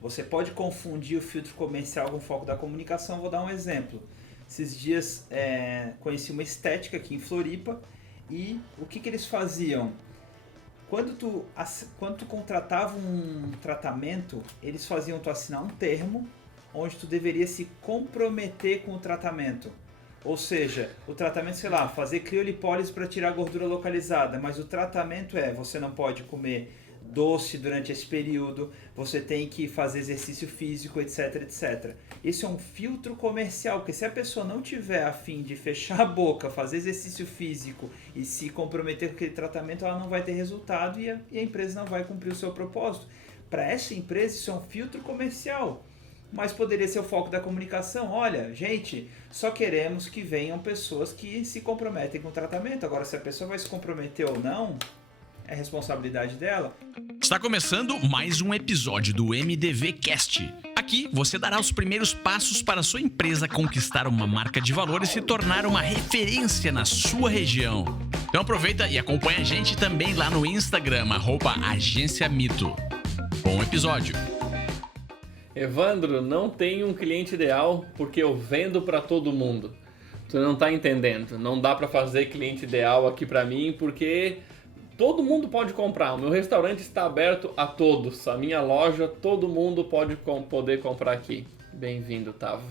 Você pode confundir o filtro comercial com o foco da comunicação. Vou dar um exemplo. Esses dias conheci uma estética aqui em Floripa e o que eles faziam? Quando tu contratava um tratamento, eles faziam tu assinar um termo onde tu deveria se comprometer com o tratamento. Ou seja, o tratamento, sei lá, fazer criolipólise para tirar a gordura localizada, mas o tratamento você não pode comer doce durante esse período, você tem que fazer exercício físico, etc, etc. Isso é um filtro comercial, porque se a pessoa não tiver a fim de fechar a boca, fazer exercício físico e se comprometer com aquele tratamento, ela não vai ter resultado e a empresa não vai cumprir o seu propósito. Para essa empresa, isso é um filtro comercial. Mas poderia ser o foco da comunicação. Olha, gente, só queremos que venham pessoas que se comprometem com o tratamento. Agora, se a pessoa vai se comprometer ou não, é responsabilidade dela. Está começando mais um episódio do MDV Cast. Aqui você dará os primeiros passos para a sua empresa conquistar uma marca de valor e se tornar uma referência na sua região. Então aproveita e acompanha a gente também lá no Instagram, @agenciamito. Bom episódio! Evandro, não tenho um cliente ideal porque eu vendo para todo mundo. Tu não tá entendendo. Não dá para fazer cliente ideal aqui para mim porque todo mundo pode comprar. O meu restaurante está aberto a todos. A minha loja, todo mundo pode poder comprar aqui. Bem-vindo, Tavo.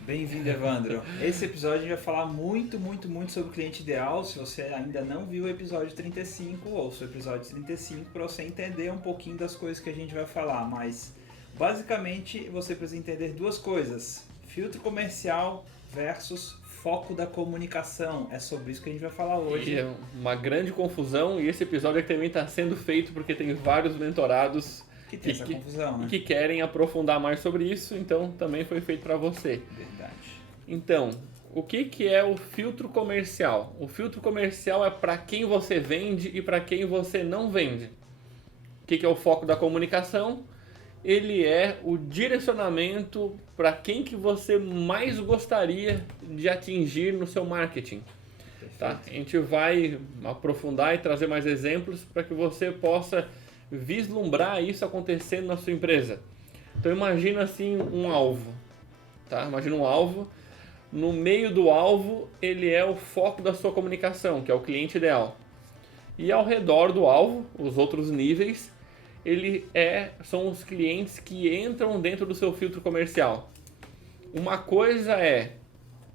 Bem-vindo, Evandro. Esse episódio a gente vai falar muito sobre o cliente ideal. Se você ainda não viu o episódio 35, ouça o episódio 35 para você entender um pouquinho das coisas que a gente vai falar. Mas, basicamente, você precisa entender duas coisas. Filtro comercial versus foco da comunicação. É sobre isso que a gente vai falar hoje. E é uma grande confusão e esse episódio aqui também está sendo feito porque tem vários mentorados que tem essa confusão, né? Que querem aprofundar mais sobre isso, então também foi feito para você. Verdade. Então, o que é o filtro comercial? O filtro comercial é para quem você vende e para quem você não vende. O que é o foco da comunicação? Ele é o direcionamento para quem que você mais gostaria de atingir no seu marketing. Tá? A gente vai aprofundar e trazer mais exemplos para que você possa vislumbrar isso acontecendo na sua empresa. Então imagina assim um alvo. Tá? Imagina um alvo. No meio do alvo ele é o foco da sua comunicação, que é o cliente ideal. E ao redor do alvo, os outros níveis, são os clientes que entram dentro do seu filtro comercial. Uma coisa é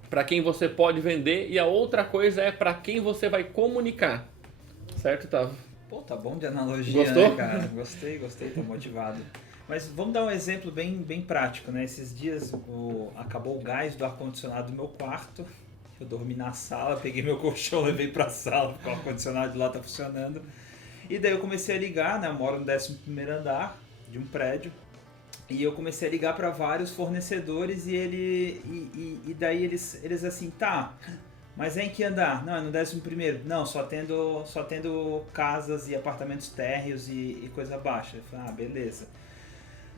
para quem você pode vender e a outra coisa é para quem você vai comunicar. Certo, Tavo? Pô, tá bom de analogia, Gostou? né, cara? Gostei, tô motivado. Mas vamos dar um exemplo bem prático, né? Esses dias acabou o gás do ar-condicionado do meu quarto. Eu dormi na sala, peguei meu colchão, levei pra sala, porque o ar-condicionado de lá tá funcionando. E daí eu comecei a ligar, né? Eu moro no 11º andar de um prédio. E eu comecei a ligar para vários fornecedores e daí eles assim, tá, mas é em que andar? Não, é no 11º. Não, só tendo casas e apartamentos térreos e coisa baixa. Eu falei, beleza.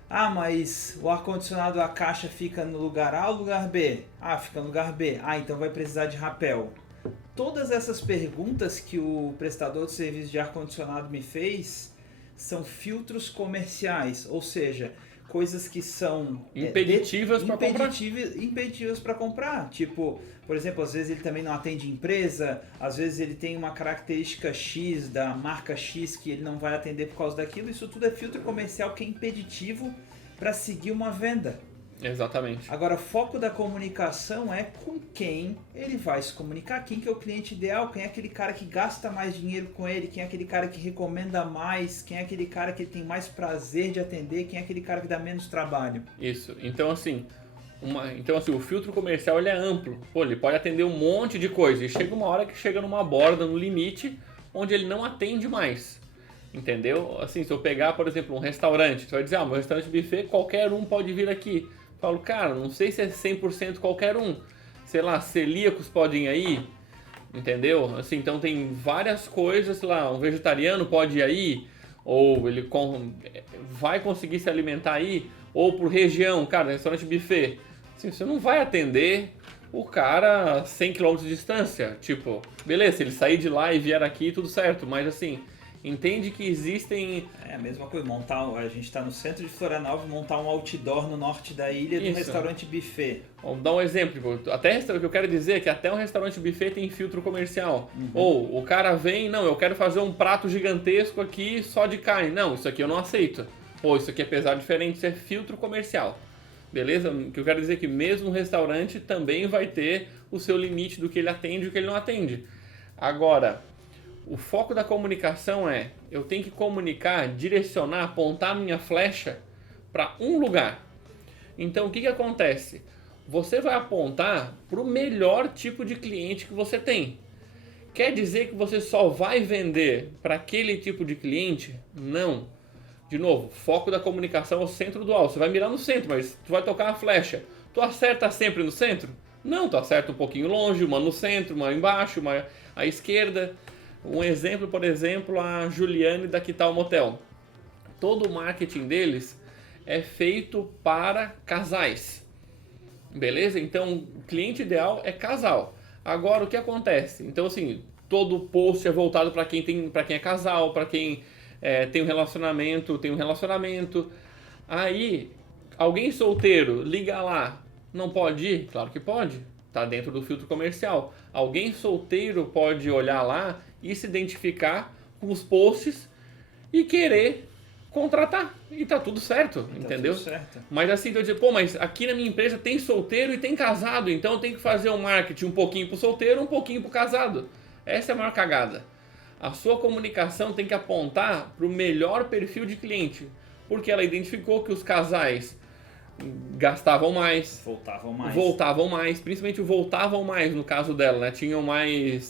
Ah, mas o ar-condicionado, a caixa fica no lugar A ou lugar B? Ah, fica no lugar B. Ah, então vai precisar de rapel. Todas essas perguntas que o prestador de serviço de ar-condicionado me fez são filtros comerciais, ou seja, coisas que são impeditivas para comprar. Tipo, por exemplo, às vezes ele também não atende empresa, às vezes ele tem uma característica X da marca X que ele não vai atender por causa daquilo. Isso tudo é filtro comercial que é impeditivo para seguir uma venda. Exatamente. Agora, o foco da comunicação é com quem ele vai se comunicar, quem que é o cliente ideal, quem é aquele cara que gasta mais dinheiro com ele, quem é aquele cara que recomenda mais, quem é aquele cara que ele tem mais prazer de atender, quem é aquele cara que dá menos trabalho. Isso. Então, assim, o filtro comercial ele é amplo. Pô, ele pode atender um monte de coisa e chega uma hora que chega numa borda, no limite, onde ele não atende mais. Entendeu? Assim, se eu pegar, por exemplo, um restaurante, você vai dizer, meu restaurante buffet, qualquer um pode vir aqui. Falo, cara, não sei se é 100% qualquer um. Sei lá, celíacos podem ir aí, entendeu? Assim, então tem várias coisas, sei lá, um vegetariano pode ir aí, ou ele vai conseguir se alimentar aí, ou por região, cara, restaurante buffet. Assim, você não vai atender o cara a 100 km de distância. Tipo, beleza, se ele sair de lá e vier aqui, tudo certo, mas assim, Entende que existem... É a mesma coisa, a gente está no centro de Florianópolis, montar um outdoor no norte da ilha de um restaurante buffet. Vamos dar um exemplo. O que eu quero dizer é que até um restaurante buffet tem filtro comercial. Ou o cara vem, não, eu quero fazer um prato gigantesco aqui só de carne. Não, isso aqui eu não aceito. Ou isso aqui é pesado diferente, isso é filtro comercial. Beleza? O que eu quero dizer é que mesmo um restaurante também vai ter o seu limite do que ele atende e o que ele não atende. Agora, o foco da comunicação é, eu tenho que comunicar, direcionar, apontar minha flecha para um lugar. Então, o que acontece? Você vai apontar para o melhor tipo de cliente que você tem. Quer dizer que você só vai vender para aquele tipo de cliente? Não. De novo, foco da comunicação é o centro do alvo. Você vai mirar no centro, mas tu vai tocar a flecha. Tu acerta sempre no centro? Não, tu acerta um pouquinho longe, uma no centro, uma embaixo, uma à esquerda. Um exemplo, por exemplo, a Juliane da Que Tal Motel. Todo o marketing deles é feito para casais. Beleza? Então, o cliente ideal é casal. Agora, o que acontece? Então, assim, todo post é voltado para quem é casal, para quem tem um relacionamento. Aí, alguém solteiro liga lá, não pode ir? Claro que pode. Está dentro do filtro comercial. Alguém solteiro pode olhar lá e se identificar com os posts e querer contratar. E tá tudo certo, entendeu? Tudo certo. Mas assim, eu dizer, mas aqui na minha empresa tem solteiro e tem casado, então eu tenho que fazer um marketing um pouquinho pro solteiro, um pouquinho pro casado. Essa é a maior cagada. A sua comunicação tem que apontar para o melhor perfil de cliente, porque ela identificou que os casais gastavam mais, voltavam mais, principalmente voltavam mais no caso dela, né? Tinham mais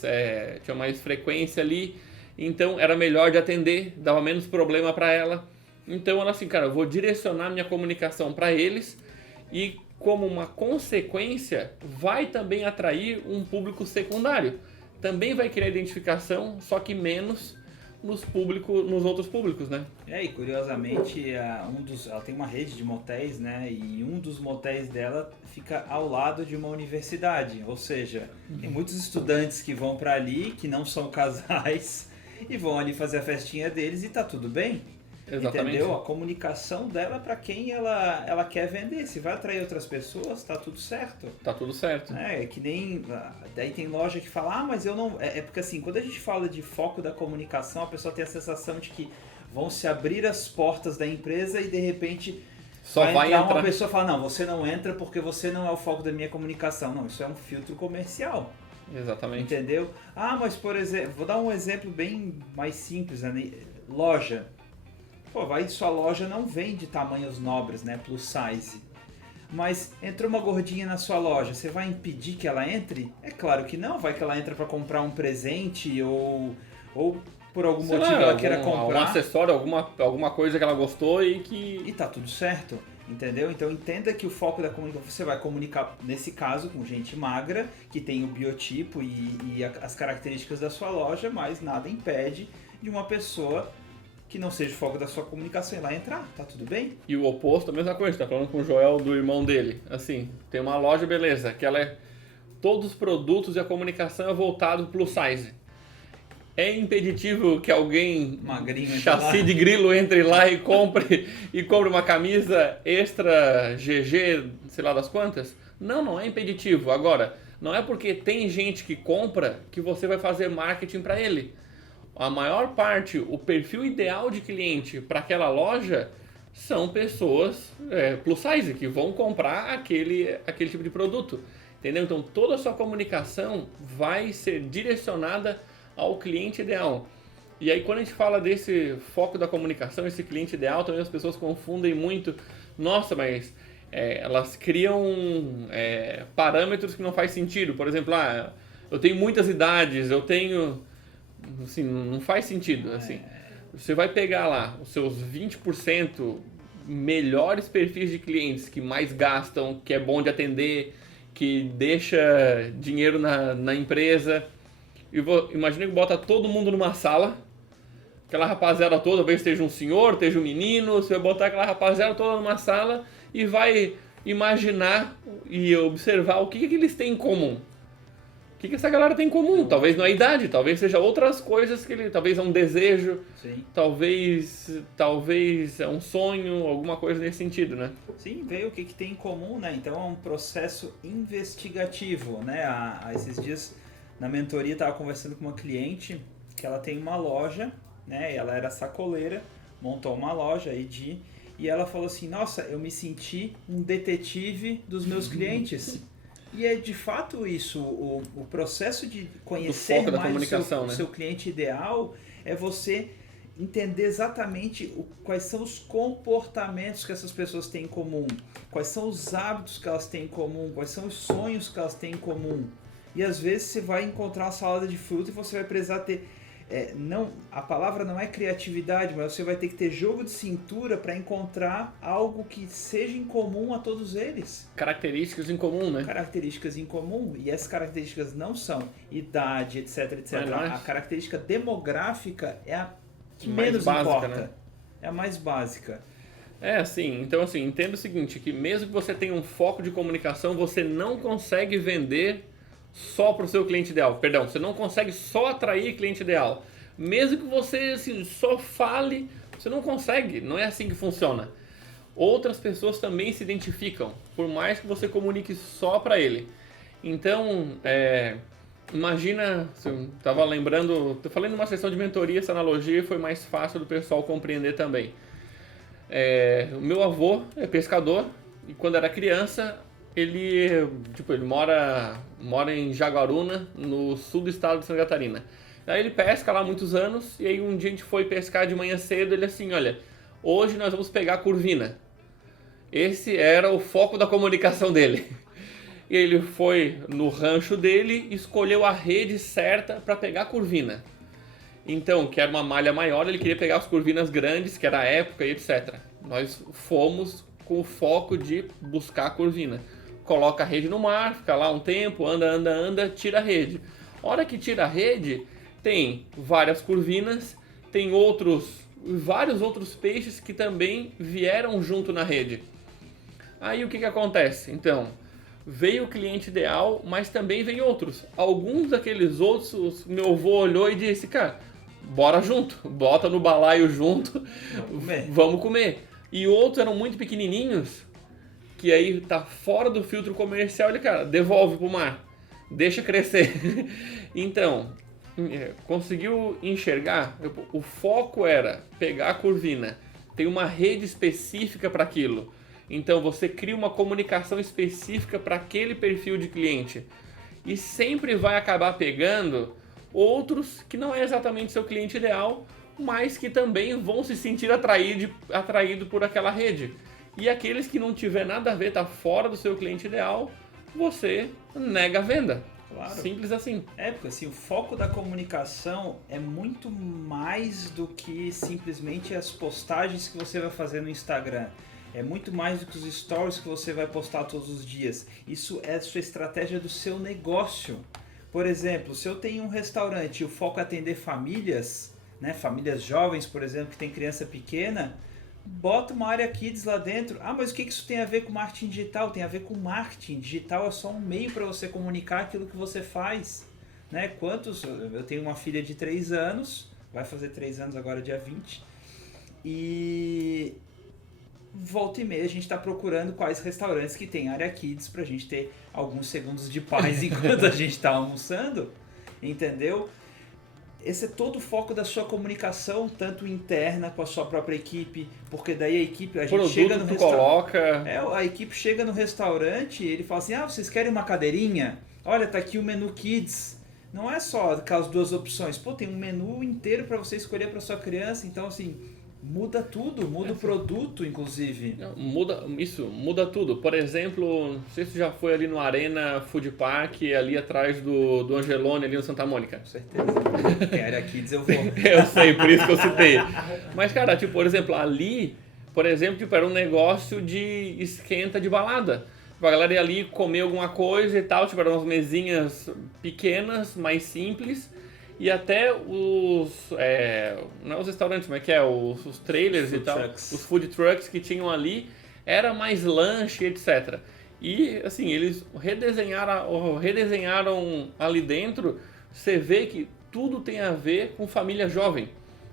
frequência ali, então era melhor de atender, dava menos problema para ela. Então ela assim, cara, eu vou direcionar minha comunicação para eles e como uma consequência vai também atrair um público secundário. Também vai criar identificação, só que menos nos outros públicos, né? E curiosamente, ela tem uma rede de motéis, né? E um dos motéis dela fica ao lado de uma universidade. Ou seja, tem muitos estudantes que vão para ali, que não são casais, e vão ali fazer a festinha deles e tá tudo bem. Exatamente. Entendeu? A comunicação dela é para quem ela quer vender. Se vai atrair outras pessoas, tá tudo certo. Tá tudo certo. É que nem... Daí tem loja que fala, mas eu não... É porque assim, quando a gente fala de foco da comunicação, a pessoa tem a sensação de que vão se abrir as portas da empresa e de repente vai entrar uma pessoa e fala, não, você não entra porque você não é o foco da minha comunicação. Não, isso é um filtro comercial. Exatamente. Entendeu? Mas por exemplo, vou dar um exemplo bem mais simples, né? Loja. Sua loja não vende tamanhos nobres, né? Plus size. Mas entrou uma gordinha na sua loja, você vai impedir que ela entre? É claro que não, vai que ela entra para comprar um presente ou por algum motivo ela queira comprar. Um acessório, alguma coisa que ela gostou e que... E tá tudo certo, entendeu? Então entenda que o foco da comunicação, você vai comunicar, nesse caso, com gente magra, que tem o biotipo e as características da sua loja, mas nada impede de uma pessoa que não seja o foco da sua comunicação ir lá entrar, tá tudo bem? E o oposto, a mesma coisa, tá falando com o Joel do irmão dele. Assim, tem uma loja, beleza, que ela é... Todos os produtos e a comunicação é voltado pro size. É impeditivo que alguém, magrinho, chassi de grilo, entre lá e compre uma camisa extra GG, sei lá das quantas? Não é impeditivo. Agora, não é porque tem gente que compra que você vai fazer marketing para ele. A maior parte, o perfil ideal de cliente para aquela loja são pessoas plus size, que vão comprar aquele tipo de produto. Entendeu? Então, toda a sua comunicação vai ser direcionada ao cliente ideal. E aí, quando a gente fala desse foco da comunicação, esse cliente ideal, também as pessoas confundem muito. Nossa, mas elas criam parâmetros que não faz sentido. Por exemplo, eu tenho muitas idades, eu tenho... Assim, não faz sentido. Assim. Você vai pegar lá os seus 20% melhores perfis de clientes que mais gastam, que é bom de atender, que deixa dinheiro na empresa. Imagina que bota todo mundo numa sala, aquela rapaziada toda, talvez esteja um senhor, esteja um menino, você vai botar aquela rapaziada toda numa sala e vai imaginar e observar o que eles têm em comum. que essa galera tem em comum? Talvez não é a idade, talvez seja outras coisas que ele... Talvez é um desejo, Sim. talvez é um sonho, alguma coisa nesse sentido, né? Sim, ver o que tem em comum, né? Então é um processo investigativo, né? Há esses dias na mentoria estava conversando com uma cliente que ela tem uma loja, né? Ela era sacoleira, montou uma loja e ela falou assim, nossa, eu me senti um detetive dos meus clientes. E é de fato isso, o processo de conhecer mais o seu cliente ideal é você entender exatamente quais são os comportamentos que essas pessoas têm em comum, quais são os hábitos que elas têm em comum, quais são os sonhos que elas têm em comum. E às vezes você vai encontrar uma salada de fruta e você vai precisar ter... a palavra não é criatividade, mas você vai ter que ter jogo de cintura para encontrar algo que seja em comum a todos eles. Características em comum, né? Características em comum, e essas características não são idade, etc, etc. A característica demográfica é a que menos básica, importa. Né? É a mais básica. Então entenda o seguinte, que mesmo que você tenha um foco de comunicação, você não consegue vender só para o seu cliente ideal. Perdão, você não consegue só atrair cliente ideal. Mesmo que você só fale, você não consegue. Não é assim que funciona. Outras pessoas também se identificam, por mais que você comunique só para ele. Então, imagina, eu estava lembrando, eu falei numa sessão de mentoria, essa analogia foi mais fácil do pessoal compreender também. O meu avô é pescador e quando era criança, ele mora em Jaguaruna, no sul do estado de Santa Catarina. Aí ele pesca lá há muitos anos e aí um dia a gente foi pescar de manhã cedo, ele assim, olha, hoje nós vamos pegar curvina. Esse era o foco da comunicação dele. E ele foi no rancho dele e escolheu a rede certa para pegar curvina. Então, que era uma malha maior, ele queria pegar as curvinas grandes, que era a época e etc. Nós fomos com o foco de buscar a curvina. Coloca a rede no mar, fica lá um tempo, anda, tira a rede. A hora que tira a rede, tem várias curvinas, tem vários outros peixes que também vieram junto na rede. Aí o que acontece? Então, veio o cliente ideal, mas também veio outros. Alguns daqueles outros, meu avô olhou e disse, cara, bora junto, bota no balaio junto, vamos comer. E outros eram muito pequenininhos, que aí tá fora do filtro comercial, ele, cara, devolve pro mar, deixa crescer. Então, conseguiu enxergar? O foco era pegar a curvina, tem uma rede específica para aquilo. Então você cria uma comunicação específica para aquele perfil de cliente e sempre vai acabar pegando outros que não é exatamente seu cliente ideal, mas que também vão se sentir atraído por aquela rede. E aqueles que não tiver nada a ver, tá fora do seu cliente ideal, você nega a venda. Claro. Simples assim. Porque assim, o foco da comunicação é muito mais do que simplesmente as postagens que você vai fazer no Instagram. É muito mais do que os stories que você vai postar todos os dias. Isso é a sua estratégia do seu negócio. Por exemplo, se eu tenho um restaurante e o foco é atender famílias, né, famílias jovens, por exemplo, que tem criança pequena, bota uma área kids lá dentro. Mas o que isso tem a ver com marketing digital? Tem a ver com marketing. Digital é só um meio para você comunicar aquilo que você faz. Né? Eu tenho uma filha de 3 anos, vai fazer 3 anos agora dia 20, e volta e meia a gente está procurando quais restaurantes que tem área kids pra gente ter alguns segundos de paz enquanto a gente está almoçando, entendeu? Esse é todo o foco da sua comunicação, tanto interna com a sua própria equipe, porque daí a equipe, a gente chega no restaurante, a equipe chega no restaurante e ele fala assim, vocês querem uma cadeirinha? Olha, tá aqui o menu kids. Não é só aquelas 2 opções, tem um menu inteiro para você escolher para sua criança, então assim, muda tudo, muda o produto, inclusive. Muda tudo. Por exemplo, não sei se já foi ali no Arena Food Park, ali atrás do Angelone, ali no Santa Mônica. Com certeza. Tem área kids, eu vou. Eu sei, por isso que eu citei. Mas, cara, por exemplo, ali, era um negócio de esquenta de balada. A galera ia ali comer alguma coisa e tal, eram umas mesinhas pequenas, mais simples. E até não os restaurantes, como é que é? Os trailers e tal, os food trucks que tinham ali, era mais lanche, etc. E, assim, eles redesenharam ali dentro, você vê que tudo tem a ver com família jovem.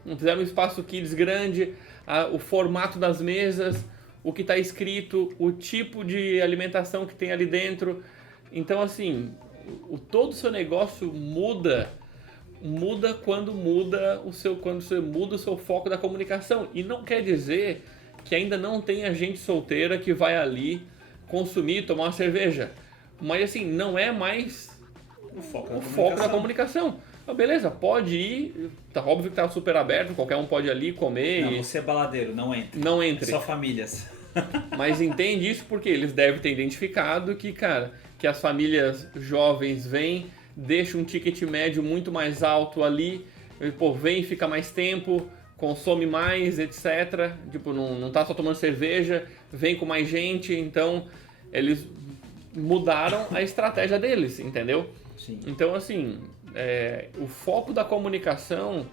Fizeram um espaço kids grande, o formato das mesas, o que está escrito, o tipo de alimentação que tem ali dentro. Então, assim, todo o seu negócio muda quando você muda o seu foco da comunicação. E não quer dizer que ainda não tenha gente solteira que vai ali consumir, tomar uma cerveja. Mas, assim, não é mais o foco da comunicação. Beleza, pode ir, tá óbvio que tá super aberto, qualquer um pode ir ali comer. Não, você é baladeiro, não entre. Não entre. Só famílias. Mas entende isso porque eles devem ter identificado que, cara, que as famílias jovens vêm, deixam um ticket médio muito mais alto ali, pô, vem, fica mais tempo, consome mais, etc. Tipo, não tá só tomando cerveja, vem com mais gente, então eles mudaram a estratégia deles, entendeu? Sim. Então, assim, o foco da comunicação,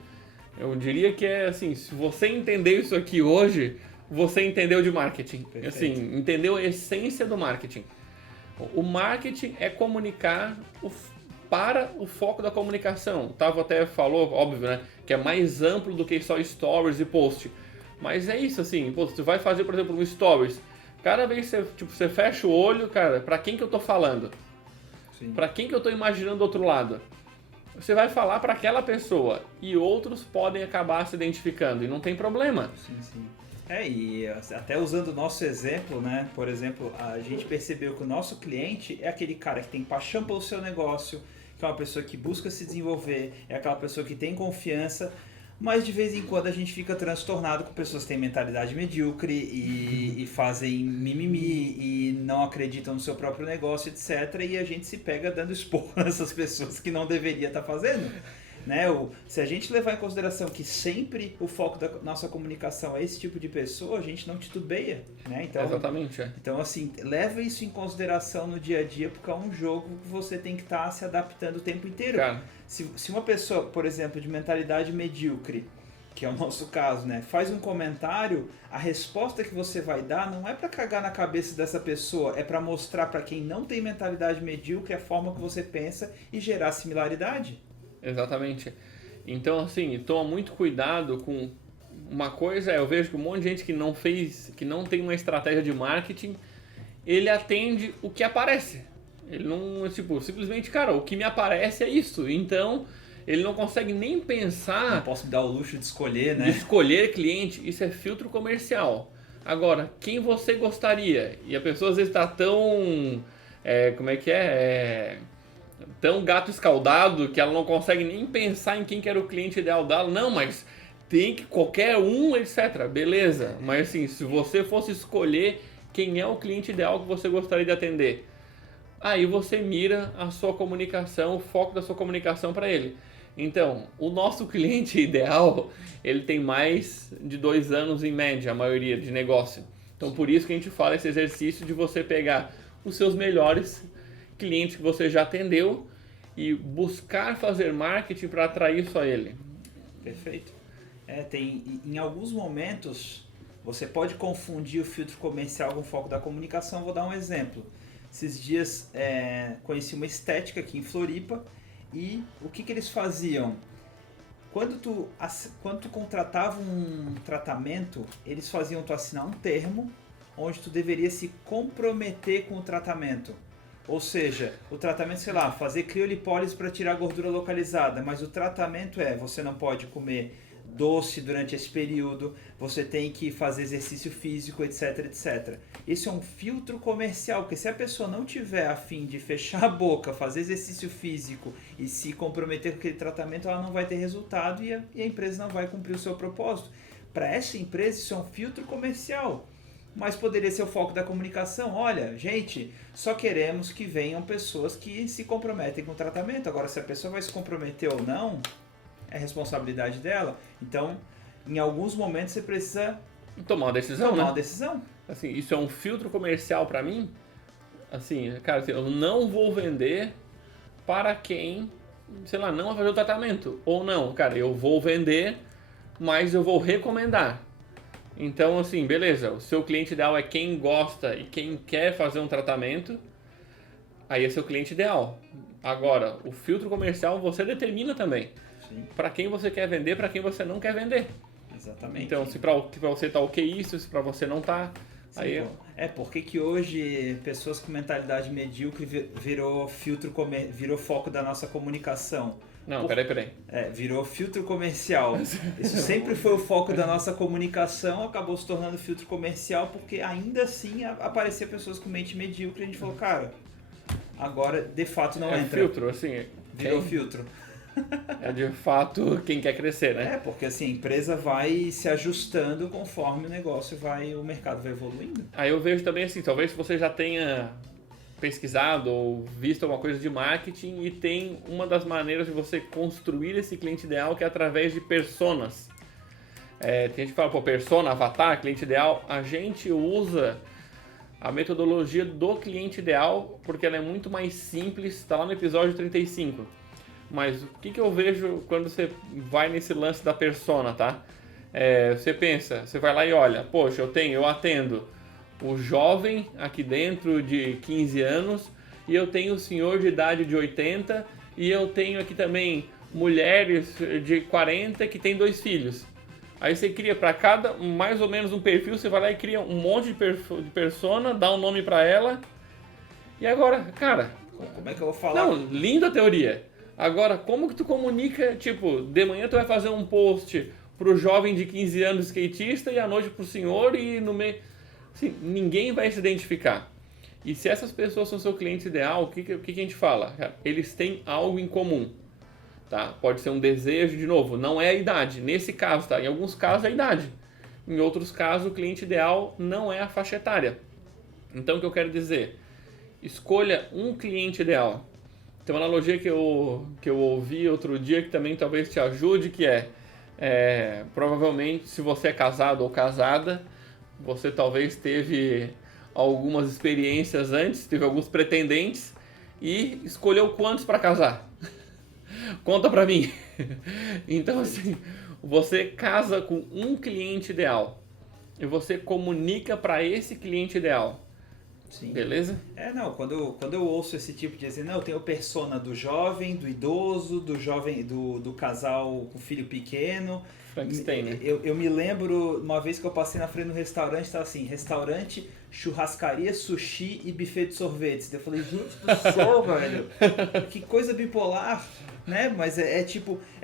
eu diria que é assim, se você entendeu isso aqui hoje, você entendeu de marketing. Perfeito. Assim, entendeu a essência do marketing. O marketing é comunicar para o foco da comunicação. O Tavo até falou, óbvio, né, que é mais amplo do que só stories e post. Mas é isso, assim, pô, você vai fazer, por exemplo, um stories. Cada vez que você fecha o olho, cara, para quem que eu tô falando? Para quem que eu tô imaginando do outro lado? Você vai falar para aquela pessoa e outros podem acabar se identificando e não tem problema. Sim. E até usando o nosso exemplo, né? Por exemplo, a gente percebeu que o nosso cliente é aquele cara que tem paixão pelo seu negócio, que é uma pessoa que busca se desenvolver, é aquela pessoa que tem confiança, mas de vez em quando a gente fica transtornado com pessoas que têm mentalidade medíocre e fazem mimimi e não acreditam no seu próprio negócio, etc. E a gente se pega dando esporro nessas pessoas que não deveria estar fazendo. Né? Se a gente levar em consideração que sempre o foco da nossa comunicação é esse tipo de pessoa, a gente não titubeia, né? Então, exatamente. Então, assim, leva isso em consideração no dia a dia, porque é um jogo que você tem que estar se adaptando o tempo inteiro. Cara. Se uma pessoa, por exemplo, de mentalidade medíocre, que é o nosso caso, né, faz um comentário, a resposta que você vai dar não é para cagar na cabeça dessa pessoa, é para mostrar para quem não tem mentalidade medíocre a forma que você pensa e gerar similaridade. Exatamente. Então, assim, toma muito cuidado com uma coisa, eu vejo que um monte de gente que não tem uma estratégia de marketing, ele atende o que aparece. Ele não, tipo, simplesmente, cara, o que me aparece é isso. Então, ele não consegue nem pensar... Não posso me dar o luxo de escolher, né? De escolher cliente, isso é filtro comercial. Agora, quem você gostaria? E a pessoa às vezes está tão... tão gato escaldado que ela não consegue nem pensar em quem que era o cliente ideal dela. Não, mas tem que qualquer um, etc. Beleza, mas assim, se você fosse escolher quem é o cliente ideal que você gostaria de atender, aí você mira a sua comunicação, o foco da sua comunicação para ele. Então, o nosso cliente ideal, ele tem mais de 2 anos em média, a maioria de negócio. Então, por isso que a gente fala esse exercício de você pegar os seus melhores clientes que você já atendeu e buscar fazer marketing para atrair só ele. Perfeito. Em alguns momentos você pode confundir o filtro comercial com o foco da comunicação. Vou dar um exemplo. Esses dias conheci uma estética aqui em Floripa e o que eles faziam? Quando tu contratava um tratamento, eles faziam tu assinar um termo onde tu deveria se comprometer com o tratamento. Ou seja, o tratamento, sei lá, fazer criolipólise para tirar a gordura localizada, mas o tratamento você não pode comer doce durante esse período, você tem que fazer exercício físico, etc, etc. Isso é um filtro comercial, porque se a pessoa não tiver a fim de fechar a boca, fazer exercício físico e se comprometer com aquele tratamento, ela não vai ter resultado e a empresa não vai cumprir o seu propósito. Para essa empresa, isso é um filtro comercial. Mas poderia ser o foco da comunicação. Olha, gente, só queremos que venham pessoas que se comprometem com o tratamento. Agora, se a pessoa vai se comprometer ou não, é responsabilidade dela. Então, em alguns momentos, você precisa tomar uma decisão, tomar uma decisão. Assim, isso é um filtro comercial para mim. Assim, cara, eu não vou vender para quem, sei lá, não vai fazer o tratamento. Ou não, cara, eu vou vender, mas eu vou recomendar. Então, assim, beleza, o seu cliente ideal é quem gosta e quem quer fazer um tratamento, aí é seu cliente ideal. Agora, o filtro comercial você determina também. Para quem você quer vender, para quem você não quer vender. Exatamente. Então, se para você tá ok isso, se para você não tá, Sim, aí... por que hoje pessoas com mentalidade medíocre virou foco da nossa comunicação? Não, peraí. Virou filtro comercial. Isso sempre foi o foco da nossa comunicação, acabou se tornando filtro comercial, porque ainda assim aparecia pessoas com mente medíocre e a gente falou, cara, agora de fato não entra. Filtro, assim... Virou filtro. É de fato quem quer crescer, né? Porque assim, a empresa vai se ajustando conforme o mercado vai evoluindo. Aí eu vejo também assim, talvez você já tenha pesquisado ou visto alguma coisa de marketing e tem uma das maneiras de você construir esse cliente ideal que é através de personas. Tem gente que fala, persona, avatar, cliente ideal. A gente usa a metodologia do cliente ideal porque ela é muito mais simples, está lá no episódio 35. Mas o que eu vejo quando você vai nesse lance da persona, tá? Você vai lá e olha, poxa, eu atendo o jovem aqui dentro de 15 anos e eu tenho o senhor de idade de 80 e eu tenho aqui também mulheres de 40 que têm 2 filhos. Aí você cria para cada, mais ou menos um perfil, você vai lá e cria um monte de persona, dá um nome para ela e agora, cara... Como é que eu vou falar? Não, linda a teoria. Agora, como que tu comunica, tipo, de manhã tu vai fazer um post pro jovem de 15 anos skatista e à noite pro senhor e no meio... Assim, ninguém vai se identificar. E se essas pessoas são seu cliente ideal, o que a gente fala? Cara, eles têm algo em comum, tá? Pode ser um desejo, de novo, não é a idade. Nesse caso, tá? Em alguns casos é a idade. Em outros casos, o cliente ideal não é a faixa etária. Então, o que eu quero dizer? Escolha um cliente ideal. Tem uma analogia que eu ouvi outro dia que também talvez te ajude, que provavelmente, se você é casado ou casada, você talvez teve algumas experiências antes, teve alguns pretendentes e escolheu quantos para casar. Conta pra mim. Então, assim, você casa com um cliente ideal e você comunica para esse cliente ideal. Sim. Beleza? Quando eu ouço esse tipo de dizer, eu tenho persona do jovem, do idoso, do jovem, do casal com filho pequeno. Frankenstein, né? Eu me lembro uma vez que eu passei na frente do restaurante, estava assim, restaurante, churrascaria, sushi e buffet de sorvetes. Eu falei, gente do céu, velho, que coisa bipolar, né? Mas é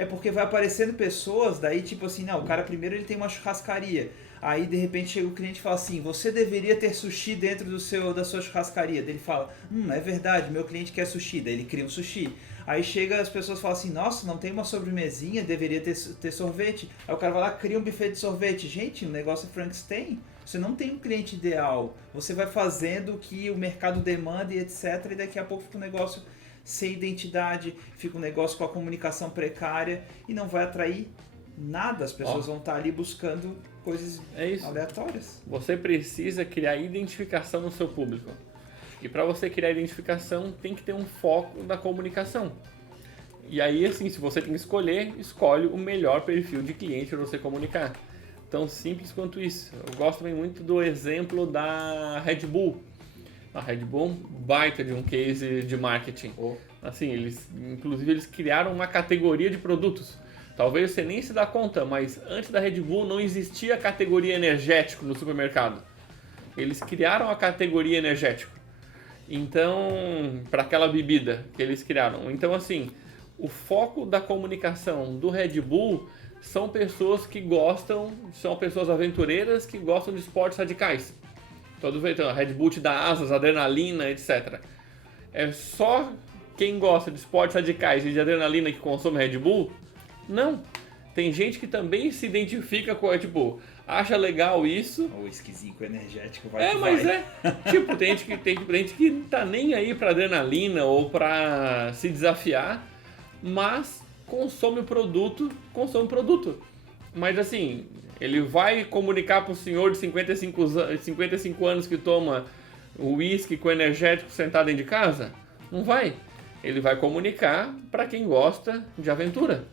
porque vai aparecendo pessoas, daí tipo assim, o cara primeiro ele tem uma churrascaria. Aí de repente chega o cliente e fala assim, você deveria ter sushi dentro da sua churrascaria. Daí ele fala, é verdade, meu cliente quer sushi. Daí ele cria um sushi. Aí chega as pessoas e falam assim, nossa, não tem uma sobremesinha, deveria ter sorvete. Aí o cara vai lá, cria um buffet de sorvete. Gente, o negócio é Frankenstein. Você não tem um cliente ideal. Você vai fazendo o que o mercado demanda e etc. E daqui a pouco fica um negócio sem identidade, fica um negócio com a comunicação precária e não vai atrair nada. As pessoas vão estar ali buscando coisas aleatórias. Você precisa criar identificação no seu público. E para você criar identificação, tem que ter um foco da comunicação. E aí, assim, se você tem que escolher, escolhe o melhor perfil de cliente para você comunicar. Tão simples quanto isso. Eu gosto também muito do exemplo da Red Bull. A Red Bull é um baita de um case de marketing. Assim, inclusive eles criaram uma categoria de produtos. Talvez você nem se dá conta, mas antes da Red Bull não existia a categoria energético no supermercado. Eles criaram a categoria energético. Então, para aquela bebida que eles criaram. Então, assim, o foco da comunicação do Red Bull são pessoas que gostam, são pessoas aventureiras que gostam de esportes radicais. Então, a Red Bull te dá asas, adrenalina, etc. É só quem gosta de esportes radicais e de adrenalina que consome Red Bull? Não. Tem gente que também se identifica com, acha legal isso. O whiskyzinho energético vai. Tipo, tem gente que não tá nem aí pra adrenalina ou pra se desafiar, mas consome produto. Mas assim, ele vai comunicar pro senhor de 55 anos que toma whisky com energético sentado dentro de casa? Não vai. Ele vai comunicar pra quem gosta de aventura.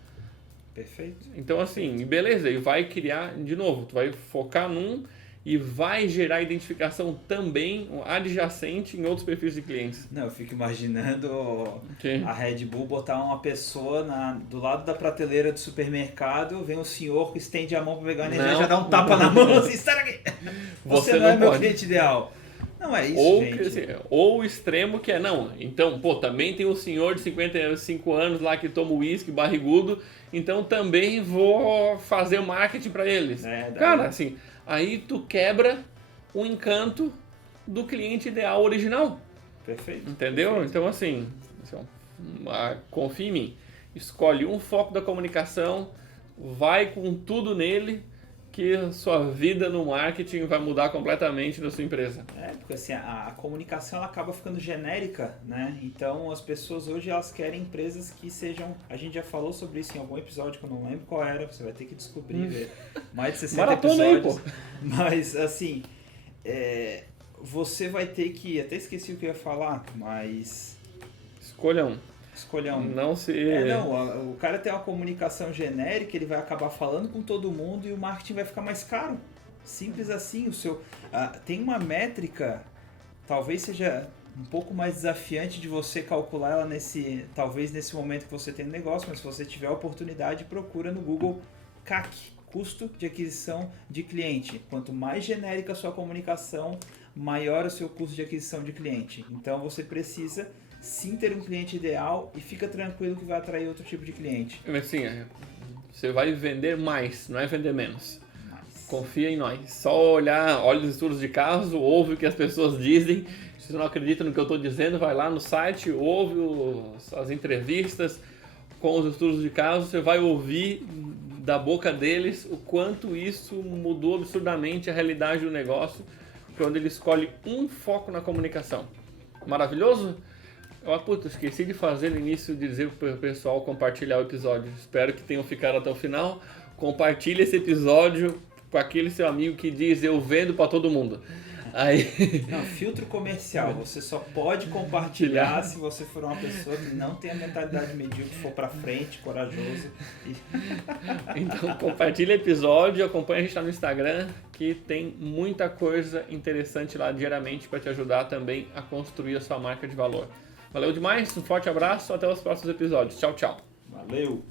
Perfeito. Então, assim, beleza, e vai criar, de novo, tu vai focar num e vai gerar identificação também adjacente em outros perfis de clientes. Não, eu fico imaginando Okay. a Red Bull botar uma pessoa do lado da prateleira do supermercado, vem um senhor que estende a mão para pegar a energia, Não. já dá um tapa na mão assim, sai daqui! Você não é meu pode. cliente ideal. Não é isso, Ou, gente. assim, ou o extremo que é, não, então, pô, também tem um senhor de 55 anos lá que toma uísque barrigudo, então também vou fazer o marketing para eles. Cara, assim, aí tu quebra o encanto do cliente ideal original. Perfeito. Entendeu? Perfeito. Então, assim, confia em mim. Escolhe um foco da comunicação, vai com tudo nele, que a sua vida no marketing vai mudar completamente na sua empresa. Porque assim, a comunicação ela acaba ficando genérica, né? Então as pessoas hoje elas querem empresas que sejam... A gente já falou sobre isso em algum episódio que eu não lembro qual era, você vai ter que descobrir, ver mais de 60 Maratona episódios. aí, pô. Mas assim, você vai ter que... Até esqueci o que eu ia falar, mas... Escolha um. Escolha um. Não se... o cara tem uma comunicação genérica, ele vai acabar falando com todo mundo e o marketing vai ficar mais caro. Simples assim. Tem uma métrica, talvez seja um pouco mais desafiante de você calcular ela talvez nesse momento que você tem no negócio, mas se você tiver a oportunidade, procura no Google CAC, custo de aquisição de cliente. Quanto mais genérica a sua comunicação, maior o seu custo de aquisição de cliente. Então você precisa sim ter um cliente ideal e fica tranquilo que vai atrair outro tipo de cliente. Assim, você vai vender mais, não é vender menos. Mas... Confia em nós. Só olha os estudos de caso, ouve o que as pessoas dizem. Se você não acredita no que eu estou dizendo, vai lá no site, ouve as entrevistas com os estudos de caso, você vai ouvir da boca deles o quanto isso mudou absurdamente a realidade do negócio quando ele escolhe um foco na comunicação. Maravilhoso? Esqueci de fazer no início de dizer para o pessoal compartilhar o episódio. Espero que tenham ficado até o final. Compartilhe esse episódio com aquele seu amigo que diz eu vendo para todo mundo. Aí... Não, filtro comercial. Você só pode compartilhar se você for uma pessoa que não tem a mentalidade medíocre, for para frente, corajoso. Então compartilhe o episódio, acompanha a gente lá no Instagram, que tem muita coisa interessante lá diariamente para te ajudar também a construir a sua marca de valor. Valeu demais, um forte abraço, até os próximos episódios. Tchau, tchau. Valeu!